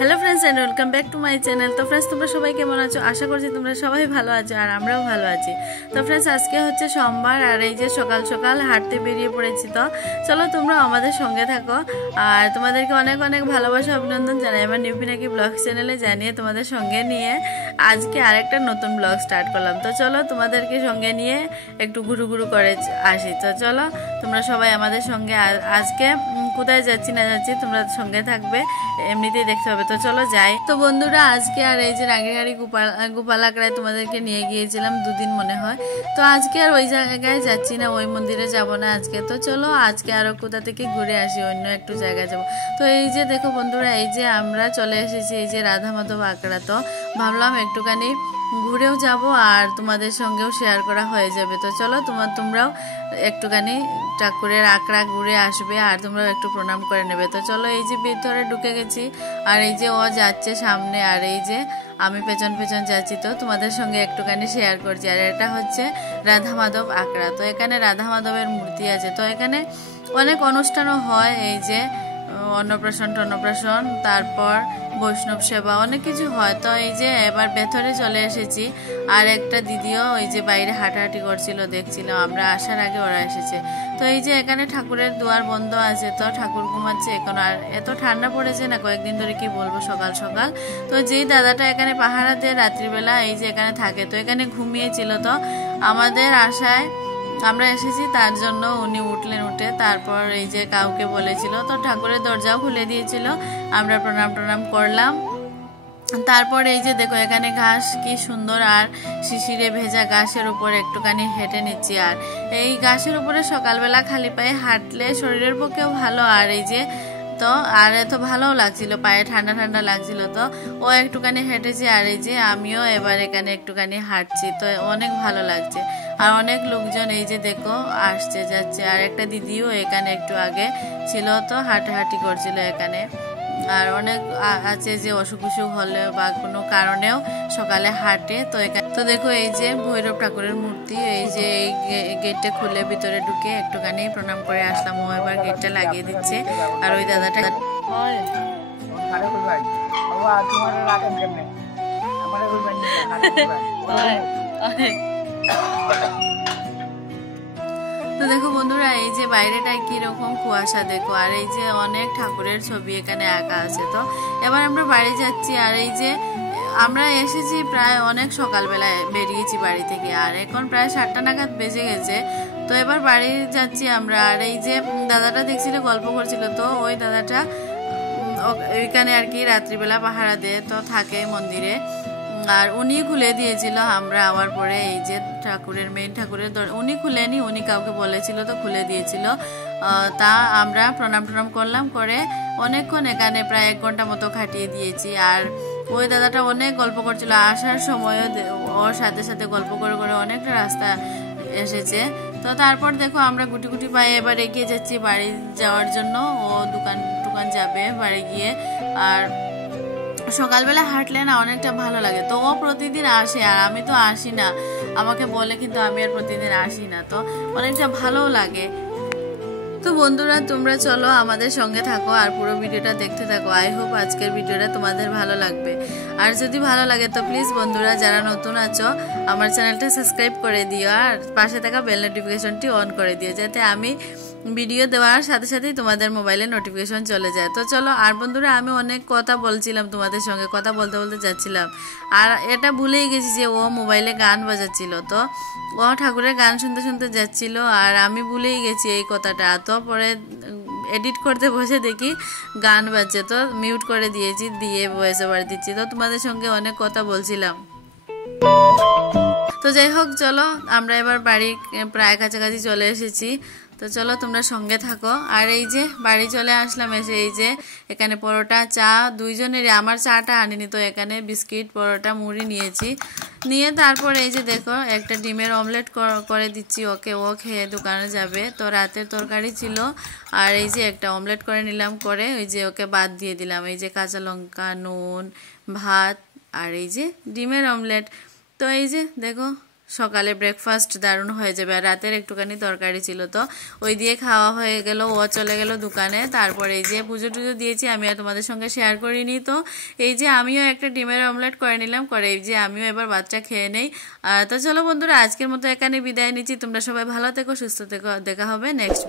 Hello friends and welcome back to my channel. তো friends তোমরা সবাই কেমন আছো? আশা করছি তোমরা সবাই ভালো আছো আর আমরাও ভালো আছি। তো ফ্রেন্ডস আজকে হচ্ছে সোমবার আর এই যে সকাল সকাল হাঁটতে বেরিয়ে পড়েছি। তো চলো তোমরা আমাদের সঙ্গে থাকো আর তোমাদেরকে অনেক অনেক ভালোবাসা অভিনন্দন জানাই আমার নিউ পিনাকি ব্লগ চ্যানেলে জানিয়ে তোমাদের সঙ্গে নিয়ে আজকে আরেকটা নতুন ব্লগ স্টার্ট করলাম। তো চলো তোমাদেরকে সঙ্গে নিয়ে একটু ঘুরু ঘুরু করে আসি। তো চলো তোমরা সবাই আমাদের সঙ্গে আজকে কোথায় যাচ্ছি না যাচ্ছি তোমরা সঙ্গে থাকবে, এমনিতেই দেখতে হবে। তো চলো যাই। তো বন্ধুরা আজকে আর এই যে রাগিহারি গোপালাকড়ায় তোমাদেরকে নিয়ে গিয়েছিলাম দুদিন মনে হয়। তো আজকে আর ওই জায়গায় যাচ্ছি না, ওই মন্দিরে যাব না আজকে। তো চলো আজকে আরো কোথা থেকে ঘুরে আসি, অন্য একটু জায়গায় যাব। তো এই যে দেখো বন্ধুরা এই যে আমরা চলে এসেছি এই যে রাধা মাধব আখড়া। তো ভাবলাম একটুখানি ঘুরেও যাব আর তোমাদের সঙ্গেও শেয়ার করা হয়ে যাবে। তো চলো তোমরাও একটুখানি ঠাকুরের আখড়া ঘুরে আসবে আর তোমরাও একটু প্রণাম করে নেবে। তো চলো এই যে ভিতরে ঢুকে গেছি আর এই যে ও যাচ্ছে সামনে আর এই যে আমি পেছন পেছন যাচ্ছি। তো তোমাদের সঙ্গে একটুখানি শেয়ার করছি। আর এটা হচ্ছে রাধা মাধব আখড়া। তো এখানে রাধা মাধবের মূর্তি আছে। তো এখানে অনেক অনুষ্ঠানও হয়, এই যে অন্নপ্রাশন তারপর বৈষ্ণব সেবা অনেক কিছু হয়। তো এই যে এবার ভেতরে চলে এসেছি আর একটা দিদিও ওই যে বাইরে হাঁটাহাঁটি করছিল, দেখছিল আমরা আসার আগে ওরা এসেছে। তো এই যে এখানে ঠাকুরের দুয়ার বন্ধ আছে, তো ঠাকুর ঘুমাচ্ছে এখন। আর এত ঠান্ডা পড়েছে না কয়েকদিন ধরে, কি বলবো, সকাল সকাল। তো যেই দাদাটা এখানে পাহারা দিয়ে রাত্রিবেলা এই যে এখানে থাকে, তো এখানে ঘুমিয়েছিল। তো আমাদের আশায় আমরা এসেছি তার জন্য উনি উঠলেন, উঠে তারপর এই যে কাউকে বলেছিল, তো ঠাকুরের দরজাও খুলে দিয়েছিল, আমরা প্রণাম করলাম। তারপর এই যে দেখো এখানে ঘাস কি সুন্দর আর শিশিরে ভেজা ঘাসের উপর একটুখানি হেঁটে নিচ্ছি। আর এই ঘাসের উপরে সকালবেলা খালি পায়ে হাঁটলে শরীরের পক্ষেও ভালো। আর এই যে তো আর এত ভালোও লাগছিল, পায়ে ঠান্ডা ঠান্ডা লাগছিল। তো ও একটুখানি হেঁটেছে আর এই যে আমিও এবার এখানে একটুখানি হাঁটছি। তো অনেক ভালো লাগছে আর অনেক লোকজন এই যে দেখো আসছে যাচ্ছে। আর একটা দিদিও এখানে একটু আগে ছিল, তো হাঁটাহাঁটি করছিল এখানে। আর অনেক আছে যে অসুখ বিসুখ হলে বা কোনো কারণেও সকালে হাঁটে। তো এখানে তো দেখো এই যে ভৈরব ঠাকুরের মূর্তি, এই যে এই গেটটা খুলে ভিতরে ঢুকে একটুখানি প্রণাম করে আসলাম। ও এবার গেটটা লাগিয়ে দিচ্ছে আর ওই দাদাটা তো দেখো বন্ধুরা এই যে বাইরেটায় কিরকম কুয়াশা দেখো। আর এই যে অনেক ঠাকুরের ছবি এখানে আঁকা আছে। তো এবার আমরা বাড়ি যাচ্ছি আর এই যে আমরা এসেছি প্রায় অনেক সকালবেলায় বেরিয়েছি বাড়ি থেকে আর এখন প্রায় 7টা নাগাদ বেজে গেছে। তো এবার বাড়ি যাচ্ছি আমরা। আর এই যে দাদাটা দেখছিল গল্প করছিল, তো ওই দাদাটা ওইখানে আর কি রাত্রিবেলা পাহারা দেয়, তো থাকে মন্দিরে। আর উনি খুলে দিয়েছিল আমরা আওয়ার পরে এই যে ঠাকুরের মেইন ঠাকুরের উনি খুলেনি, উনি কাউকে বলেছিল তো খুলে দিয়েছিল। তা আমরা প্রণাম করলাম, করে অনেকক্ষণ এখানে প্রায় 1 ঘন্টা মতো কাটিয়ে দিয়েছি। আর ওই দাদাটা অনেক গল্প করছিল, আসার সময়ও ওর সাথে সাথে গল্প করে করে অনেকটা রাস্তা এসেছে। তো তারপর দেখো আমরা গুটি গুটি পায়ে এবার এগিয়ে যাচ্ছি বাড়ি যাওয়ার জন্য। ও দোকান যাবে বাড়ি গিয়ে। আর সকালবেলা হাঁটলে না অনেকটা ভালো লাগে। তো ও প্রতিদিন আসে আর আমি তো আসি না, আমাকে বলে কিন্তু আমি আর প্রতিদিন আসি না। তো অনেকটা ভালোও লাগে। তো বন্ধুরা তোমরা চলো আমাদের সঙ্গে থাকো আর পুরো ভিডিওটা দেখতে থাকো। আই হোপ আজকের ভিডিওটা তোমাদের ভালো লাগবে। আর যদি ভালো লাগে তো প্লিজ বন্ধুরা যারা নতুন আছো আমার চ্যানেলটা সাবস্ক্রাইব করে দিও আর পাশে থাকা বেল নোটিফিকেশনটি অন করে দিও, যাতে আমি ভিডিও দেওয়ার সাথে সাথেই তোমাদের মোবাইলে নোটিফিকেশন চলে যায়। তো চলো। আর বন্ধুরা আমি অনেক কথা বলছিলাম তোমাদের সঙ্গে, কথা বলতে বলতে যাচ্ছিলাম আর এটা ভুলেই গেছি যে ও মোবাইলে গান বাজাচ্ছিল। তো ও ঠাকুরের গান শুনতে শুনতে যাচ্ছিল আর আমি ভুলেই গেছি এই কথাটা। তো পরে এডিট করতে বসে দেখি গান বাজছে, তো মিউট করে দিয়েছি, দিয়ে ভয়েস ওভার দিচ্ছি। তো তোমাদের সঙ্গে অনেক কথা বলছিলাম। তো যাই হোক চলো আমরা এবার বাড়ি প্রায় কাছাকাছি চলে এসেছি। তো চলো তোমরা সঙ্গে থাকো। আর এই যে বাড়ি চলে আসলাম, এসে এই যে এখানে পরোটা চা দুইজনেরই, আমার চাটা আনিনি, তো এখানে বিস্কিট পরোটা মুড়ি নিয়েছি। নিয়ে তারপর এই যে দেখো একটা ডিমের অমলেট করে দিচ্ছি ওকে, ও খেয়ে দোকানে যাবে। তো রাতের তরকারি ছিল আর এই যে একটা অমলেট করে নিলাম, করে ওই যে ওকে ভাত দিয়ে দিলাম, এই যে কাঁচা লঙ্কা নুন ভাত আর এই যে ডিমের অমলেট। তো এই যে দেখো সকালে ব্রেকফাস্ট দারুণ হয়ে যাবে। আর রাতের একটুখানি তরকারি ছিল, তো ওই দিয়ে খাওয়া হয়ে গেল। ও চলে গেল দোকানে। তারপরে এই যে পুজো টুজো দিয়েছি, আমি আর তোমাদের সঙ্গে শেয়ার করিনি। তো এই যে আমিও একটা ডিমের অমলেট করে নিলাম, করে এই যে আমিও এবার বাচ্চা খেয়ে নেই। তো চলো বন্ধুরা, আজকের মতো এখানে বিদায় নিচ্ছি। তোমরা সবাই ভালো থেকো, সুস্থ থেকো। দেখা হবে নেক্সট।